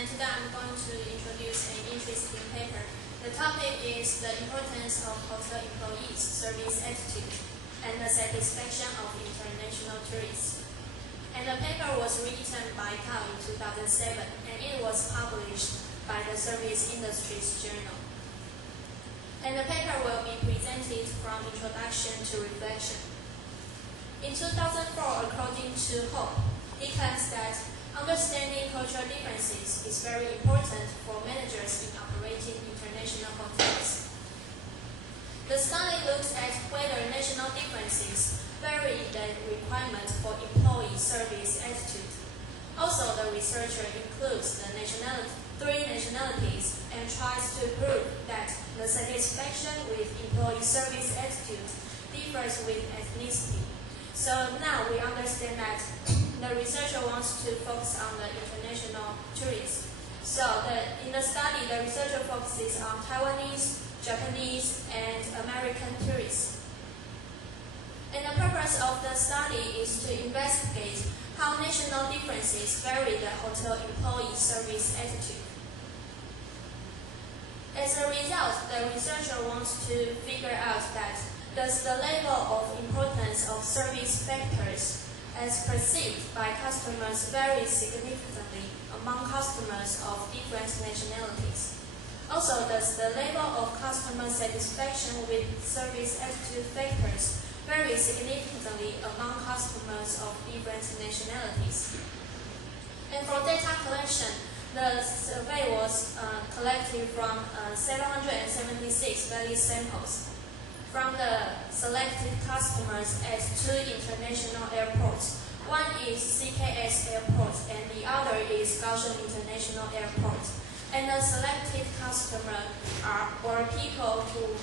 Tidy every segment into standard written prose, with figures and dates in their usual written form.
and today I'm going to introduce an interesting paper. The topic is the importance of hotel employees' service attitude and the satisfaction of international tourists. And the paper was written by Kao in 2007, and it was published by the Service Industries Journal. And the paper will be presented from introduction to reflection. In 2004, according to Hope, he claims that understanding cultural differences is very important for managers in operating international hotels. The study looks at whether national differences vary the requirement for employee service attitude. Also, the researcher includes the three nationalities and tries to prove that the satisfaction with employee service attitude differs with ethnicity. So now we understand that the researcher wants to focus on the international tourists. So in the study, the researcher focuses on Taiwanese, Japanese, and American tourists. And the purpose of the study is to investigate how national differences vary the hotel employee service attitude. As a result, the researcher wants to figure out that does the level of importance of service factors as perceived by customers vary significantly among customers of different nationalities. Also, does the level of customer satisfaction with service attitude factors vary significantly among customers of different nationalities? And for data collection, the survey was collected from 776 valid samples from the selected customers at two international airports. One is CKS Airport and the other is Kaohsiung International Airport. And the selected customers were people who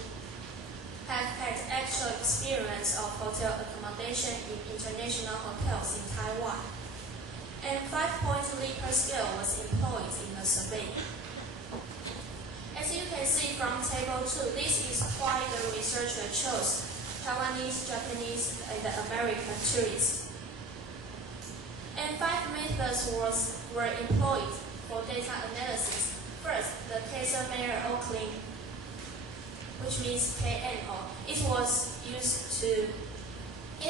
have had actual experience of hotel accommodation in international hotels in Taiwan. And 5-point Likert scale was employed in the survey. As you can see from table 2, this is why the researcher chose Taiwanese, Japanese, and American tourists. And 5 methods were employed for data analysis. First, the Kaiser-Meyer-Oakling, which means KNO. It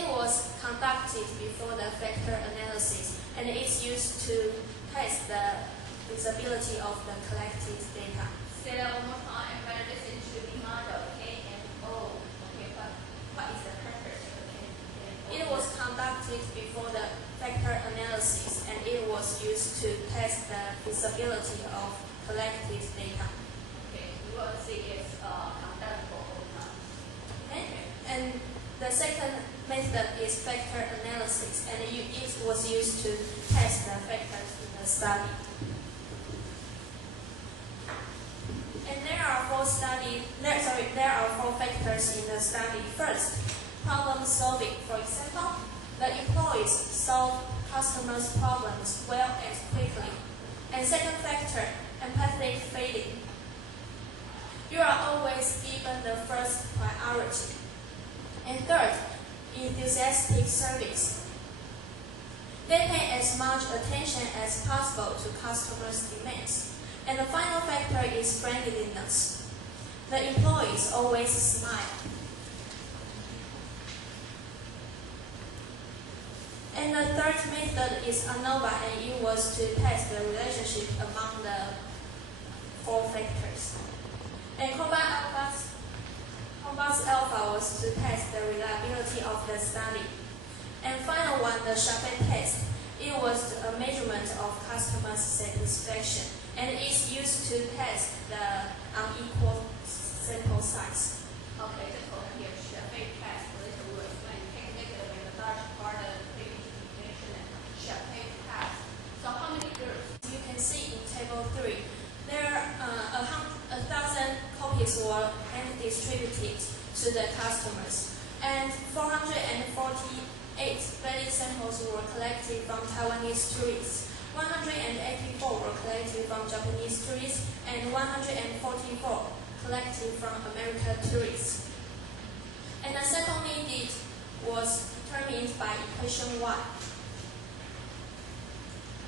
was conducted before the factor analysis, and it's used to test the feasibility of the collected data. Say that one more time, but listen to the model KNO. Okay, but what is the purpose of KNO? It was conducted before the factor analysis, and it was used to test the feasibility of collected data. Okay, we will see it's conducted for all time. Okay. And the second method is factor analysis, and it was used to test the factors in the study. And there are four factors in the study. First, problem solving. For example, the employees solve customers' problems well and quickly. And second factor, empathic feeling. You are always given the first priority. And third, enthusiastic service. They pay as much attention as possible to customers' demands. And the final factor is friendliness. The employees always smile. And the third method is ANOVA, and it was to test the relationship among the four factors. And Combas Alpha was to test the reliability of the study. And final one, the Chapin test, it was a measurement of customer satisfaction, and it's used to test the unequal sample size. Okay, the code here, Chapin test, later we'll explain technical methodology part of the previous information and Chapin test. So how many groups? You can see in table 3, there are 1,000 copies were hand distributed to the customers, and 448 valid samples were collected from Taiwanese tourists, 184 were collected from Japanese tourists, and 144 collected from American tourists. And the second method was determined by equation 1.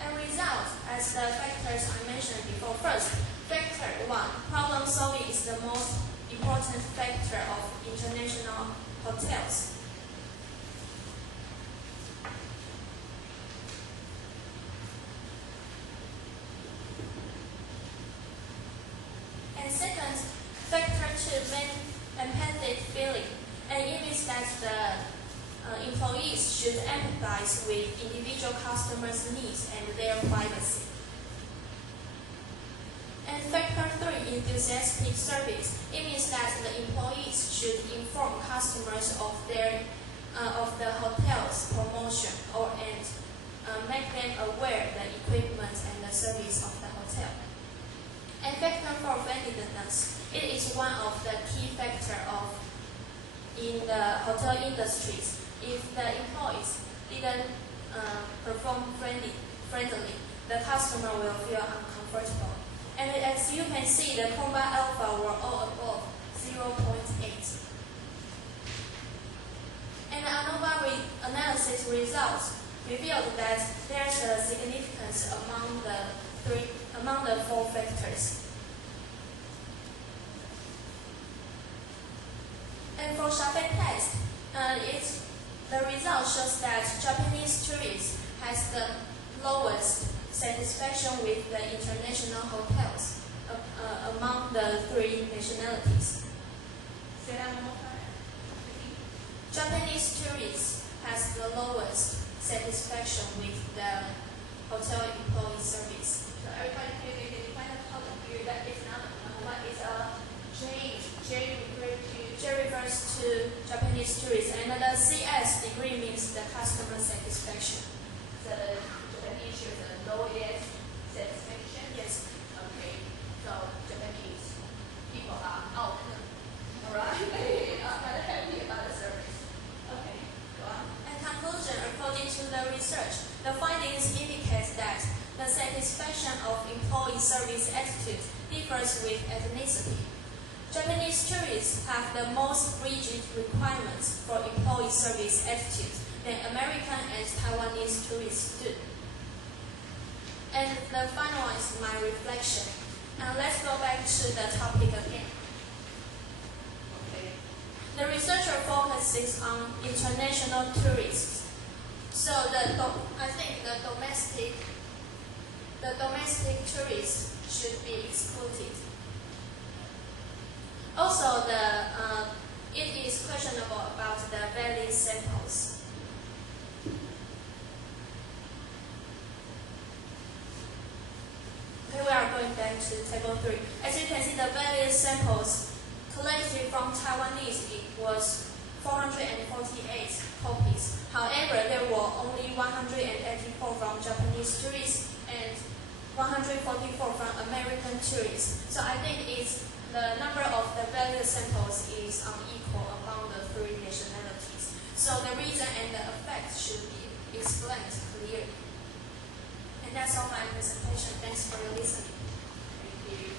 And result, as the factors I mentioned mentioned before. First, factor 1. Problem solving is the most important factor of international hotels. And second, factor 2, empathic feeling. And it means that the employees should empathize with individual customers' needs and their privacy. And factor 3, enthusiastic service. It means that the employees should inform customers of the hotel's promotion and make them aware of the equipment and the service of the hotel. And factor 4, friendliness. It is one of the key factors in the hotel industries. If the employees didn't perform friendly, the customer will feel uncomfortable. And as you can see, the combat alpha were all above 0.8. And the ANOVA analysis results revealed that there's a significance among the 4 factors. And for Shafei test, the result shows that Japanese tourists has the lowest satisfaction with the international hotels among the 3 nationalities. Say that one more time. Japanese tourists has the lowest satisfaction with the hotel employee service. So everybody can define the color here. That is not number 1. It's a J. J refers to Japanese tourists, and the CS degree means the customer satisfaction. So the Japanese shows the lowest satisfaction. Yes. Okay. So Japanese people are alright. They are kind of happy about the service. Okay. Go on. In conclusion, according to the research, the findings indicate that the satisfaction of employee service attitude differs with ethnicity. Japanese tourists have the most rigid requirements for employee service attitude than American and Taiwanese tourists do. And the final one is my reflection. Now let's go back to the topic again. Okay. The researcher focuses on international tourists. So I think the domestic tourists should be excluded. Also, it is questionable about the valid samples. Okay, we are going back to table 3. As you can see, the valid samples collected from Taiwanese was 448 copies. However, there were only 184 from Japanese tourists and 144 from American tourists. So I think the number of the valid samples is unequal among the 3 nationalities. So the reason and the effect should be explained clearly. And that's all my presentation. Thanks for your listening. Thank you.